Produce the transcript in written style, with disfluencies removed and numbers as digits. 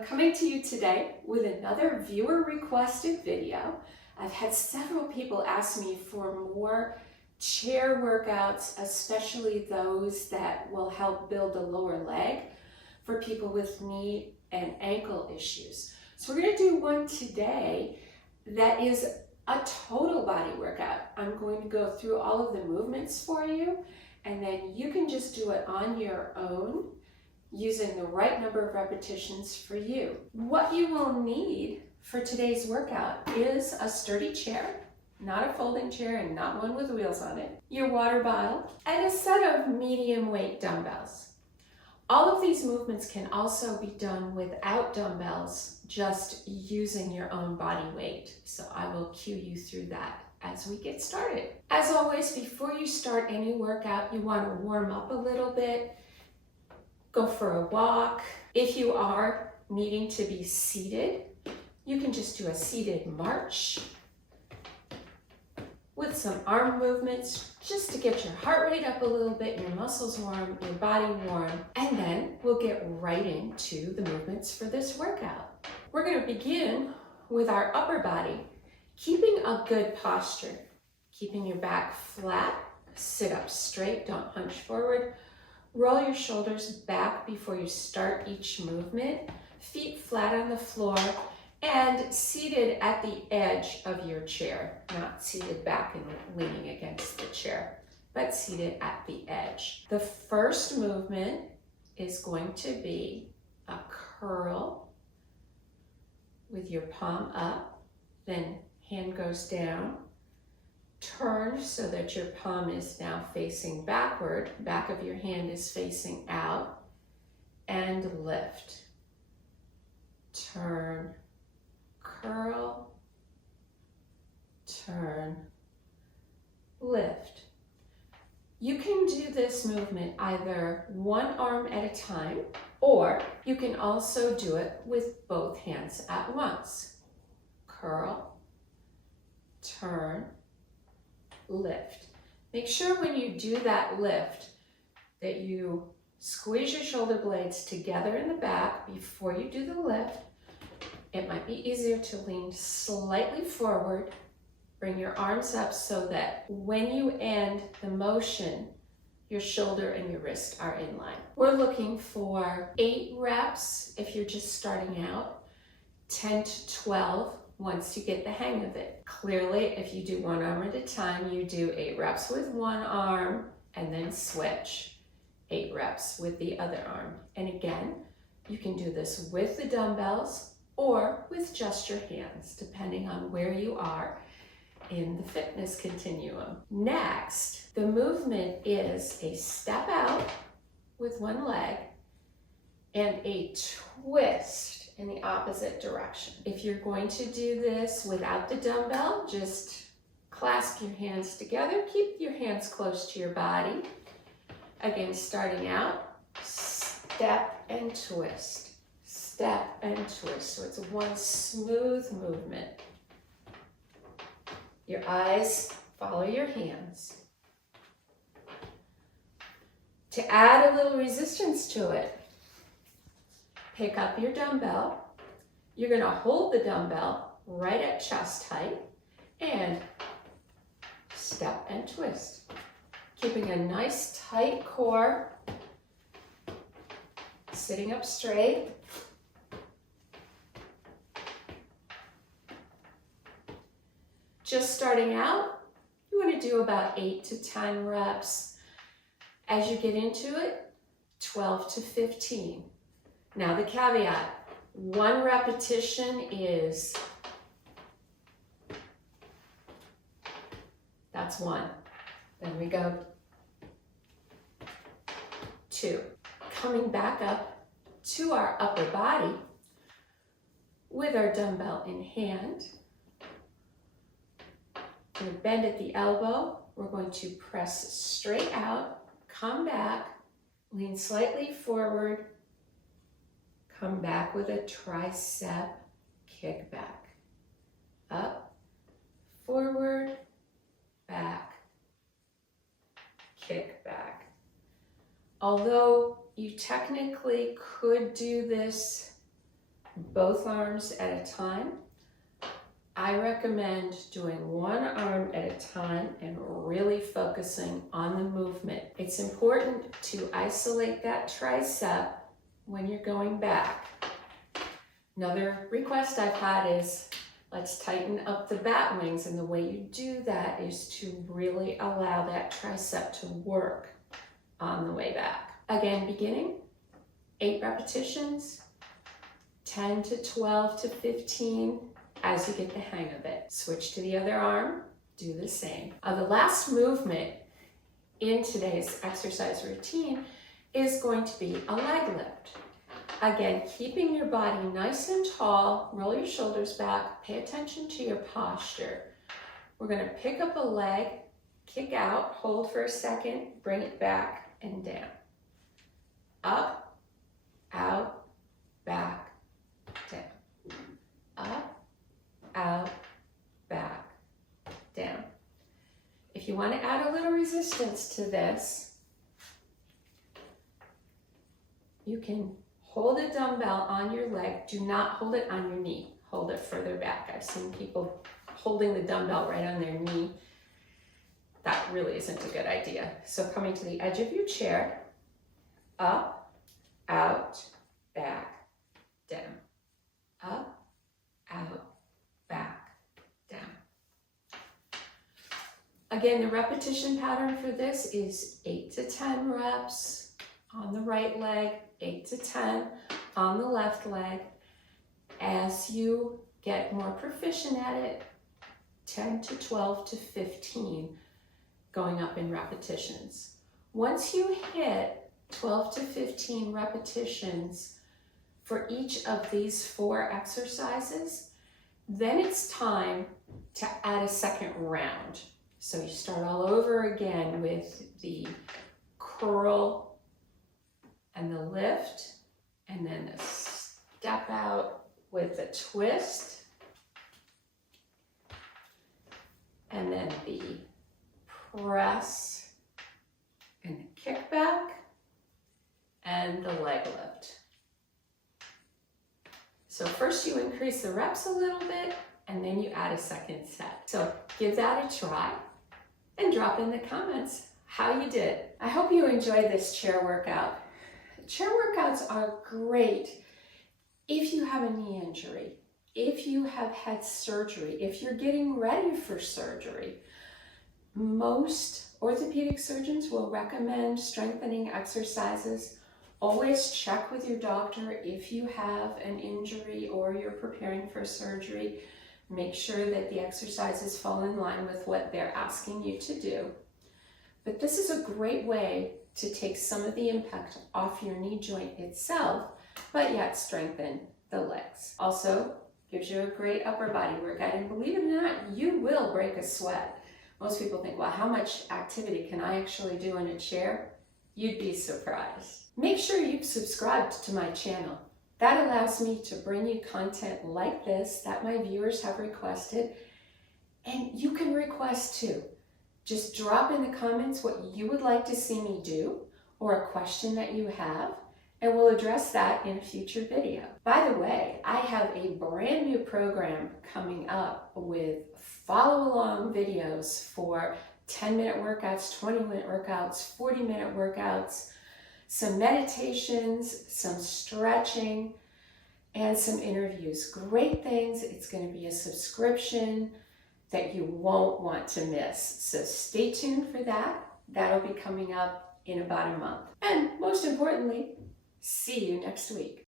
I'm coming to you today with another viewer requested video. I've had several people ask me for more chair workouts, especially those that will help build the lower leg for people with knee and ankle issues. So we're going to do one today that is a total body workout. I'm going to go through all of the movements for you, and then you can just do it on your own using the right number of repetitions for you. What you will need for today's workout is a sturdy chair, not a folding chair and not one with wheels on it, your water bottle, and a set of medium weight dumbbells. All of these movements can also be done without dumbbells, just using your own body weight. So I will cue you through that as we get started. As always, before you start any workout, you want to warm up a little bit. Go for a walk. If you are needing to be seated, you can just do a seated march with some arm movements just to get your heart rate up a little bit, your muscles warm, your body warm, and then we'll get right into the movements for this workout. We're going to begin with our upper body, keeping a good posture, keeping your back flat, sit up straight, don't hunch forward. Roll your shoulders back before you start each movement, feet flat on the floor, and seated at the edge of your chair, not seated back and leaning against the chair, but seated at the edge. The first movement is going to be a curl with your palm up, then hand goes down. Turn so that your palm is now facing backward, back of your hand is facing out, and lift. Turn, curl, turn, lift. You can do this movement either one arm at a time, or you can also do it with both hands at once. Curl, turn, lift. Make sure when you do that lift that you squeeze your shoulder blades together in the back before you do the lift. It might be easier to lean slightly forward, bring your arms up so that when you end the motion, your shoulder and your wrist are in line. We're looking for 8 reps if you're just starting out, 10 to 12 once you get the hang of it. Clearly, if you do one arm at a time, you do 8 reps with one arm and then switch 8 reps with the other arm. And again, you can do this with the dumbbells or with just your hands, depending on where you are in the fitness continuum. Next, the movement is a step out with one leg and a twist in the opposite direction. If you're going to do this without the dumbbell, just clasp your hands together. Keep your hands close to your body. Again, starting out, step and twist, step and twist. So it's one smooth movement. Your eyes follow your hands. To add a little resistance to it, pick up your dumbbell. You're going to hold the dumbbell right at chest height and step and twist. Keeping a nice tight core, sitting up straight. Just starting out, you want to do about 8 to 10 reps. As you get into it, 12 to 15. Now the caveat, 1 repetition is, that's 1. Then we go 2. Coming back up to our upper body with our dumbbell in hand. Going to bend at the elbow. We're going to press straight out, come back, lean slightly forward, come back with a tricep kick back. Up, forward, back, kick back. Although you technically could do this both arms at a time. I recommend doing one arm at a time and really focusing on the movement. It's important to isolate that tricep when you're going back. Another request I've had is, let's tighten up the bat wings, and the way you do that is to really allow that tricep to work on the way back. Again, beginning, 8 repetitions, 10 to 12 to 15 as you get the hang of it. Switch to the other arm, do the same. The last movement in today's exercise routine is going to be a leg lift. Again, keeping your body nice and tall, roll your shoulders back, pay attention to your posture. We're going to pick up a leg, kick out, hold for a second, bring it back and down. Up, out, back, down. Up, out, back, down. If you want to add a little resistance to this, you can hold a dumbbell on your leg. Do not hold it on your knee. Hold it further back. I've seen people holding the dumbbell right on their knee. That really isn't a good idea. So coming to the edge of your chair, up, out, back, down. Up, out, back, down. Again, the repetition pattern for this is 8 to 10 reps on the right leg, 8 to 10 on the left leg. As you get more proficient at it, 10 to 12 to 15 going up in repetitions. Once you hit 12 to 15 repetitions for each of these 4 exercises, then it's time to add a second round. So you start all over again with the curl and the lift, and then the step out with the twist, and then the press and the kickback, and the leg lift. So first you increase the reps a little bit, and then you add a second set. So give that a try and drop in the comments how you did. I hope you enjoyed this chair workout. Chair workouts are great if you have a knee injury, if you have had surgery, if you're getting ready for surgery. Most orthopedic surgeons will recommend strengthening exercises. Always check with your doctor if you have an injury or you're preparing for surgery. Make sure that the exercises fall in line with what they're asking you to do. But this is a great way to take some of the impact off your knee joint itself, but yet strengthen the legs. Also, gives you a great upper body workout, and believe it or not, you will break a sweat. Most people think, well, how much activity can I actually do in a chair? You'd be surprised. Make sure you've subscribed to my channel. That allows me to bring you content like this that my viewers have requested, and you can request too. Just drop in the comments what you would like to see me do or a question that you have, and we'll address that in a future video. By the way, I have a brand new program coming up with follow-along videos for 10-minute workouts, 20-minute workouts, 40-minute workouts, some meditations, some stretching, and some interviews. Great things. It's going to be a subscription that you won't want to miss. So stay tuned for that. That'll be coming up in about a month. And most importantly, see you next week.